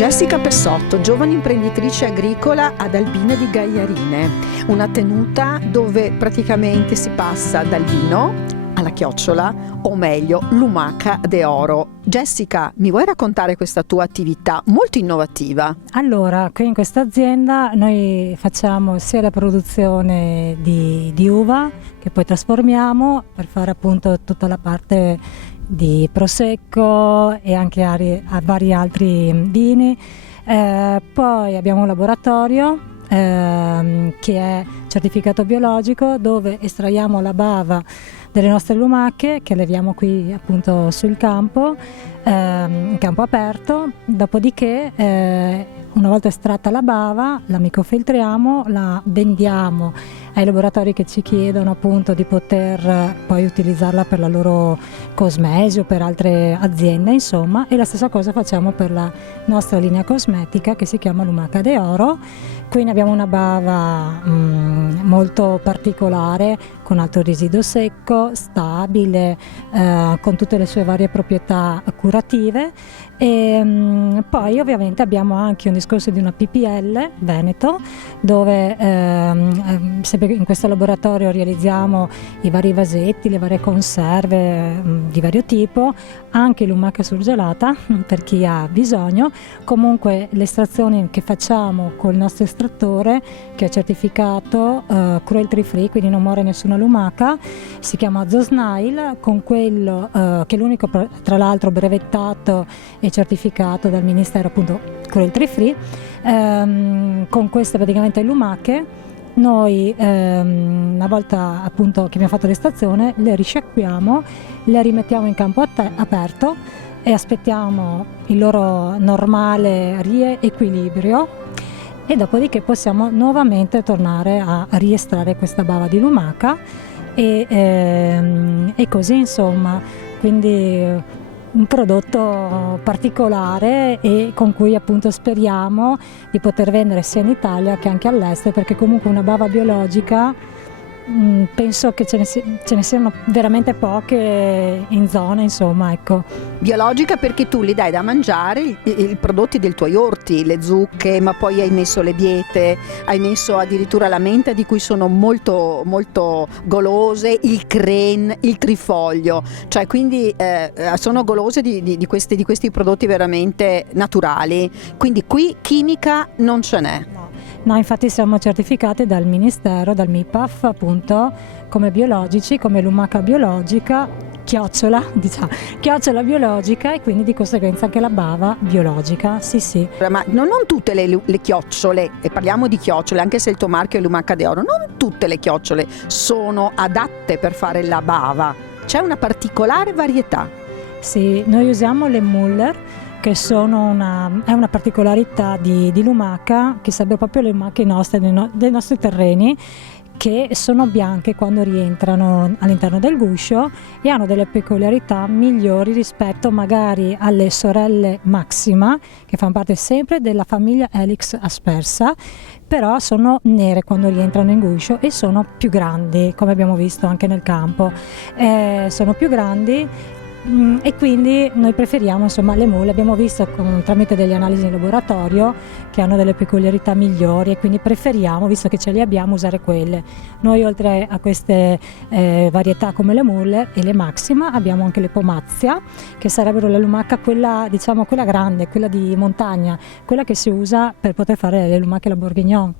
Jessica Pessotto, giovane imprenditrice agricola ad Albina di Gaiarine, una tenuta dove praticamente si passa dal vino alla chiocciola, o meglio lumaca de oro. Jessica, mi vuoi raccontare questa tua attività molto innovativa? Allora, qui in questa azienda noi facciamo sia la produzione di uva, che poi trasformiamo per fare appunto tutta la parte di prosecco e anche a vari altri vini. Poi abbiamo un laboratorio che è certificato biologico, dove estraiamo la bava delle nostre lumache che leviamo qui appunto sul campo, in campo aperto. Dopodiché una volta estratta la bava la microfiltriamo, la vendiamo ai laboratori che ci chiedono appunto di poter poi utilizzarla per la loro cosmesi o per altre aziende, insomma, e la stessa cosa facciamo per la nostra linea cosmetica che si chiama Lumaca de Oro. Quindi abbiamo una bava molto particolare, con alto residuo secco, stabile, con tutte le sue varie proprietà curative. E poi ovviamente abbiamo anche un discorso di una PPL Veneto, dove sempre in questo laboratorio realizziamo i vari vasetti, le varie conserve di vario tipo, anche lumaca surgelata per chi ha bisogno. Comunque le estrazioni che facciamo col nostro estrattore, che è certificato cruelty free, quindi non muore nessuna lumaca, si chiama Zosnail, con quello che è l'unico tra l'altro brevettato e certificato dal Ministero appunto cruelty free. Con queste praticamente lumache noi una volta appunto che abbiamo fatto l'estrazione le risciacquiamo, le rimettiamo in campo aperto e aspettiamo il loro normale riequilibrio, e dopodiché possiamo nuovamente tornare a riestrarre questa bava di lumaca e così, insomma. Quindi un prodotto particolare e con cui appunto speriamo di poter vendere sia in Italia che anche all'estero, perché comunque una bava biologica penso che ce ne siano veramente poche in zona, insomma, ecco. Biologica perché tu li dai da mangiare i prodotti dei tuoi orti, le zucche, ma poi hai messo le biete, hai messo addirittura la menta, di cui sono molto molto golose, il cren, il trifoglio, cioè quindi sono golose di questi prodotti veramente naturali, quindi qui chimica non ce n'è. No, infatti siamo certificati dal Ministero, dal MIPAF appunto, come biologici, come lumaca biologica, chiocciola biologica, e quindi di conseguenza anche la bava biologica, sì. Ma non tutte le chiocciole, e parliamo di chiocciole, anche se il tuo marchio è Lumaca de Oro, non tutte le chiocciole sono adatte per fare la bava, c'è una particolare varietà. Sì, noi usiamo le Muller, che sono è una particolarità di lumaca, che sarebbero proprio le lumache nostre, dei nostri terreni, che sono bianche quando rientrano all'interno del guscio e hanno delle peculiarità migliori rispetto magari alle sorelle Maxima, che fanno parte sempre della famiglia Helix aspersa, però sono nere quando rientrano in guscio e sono più grandi, come abbiamo visto anche nel campo. Sono più grandi. E quindi noi preferiamo, insomma, le mulle. Abbiamo visto tramite delle analisi in laboratorio che hanno delle peculiarità migliori, e quindi preferiamo, visto che ce le abbiamo, usare quelle. Noi oltre a queste varietà come le mulle e le Maxima abbiamo anche le Pomazia, che sarebbero la lumaca quella, diciamo, quella grande, quella di montagna, quella che si usa per poter fare le lumache alla Bourguignon.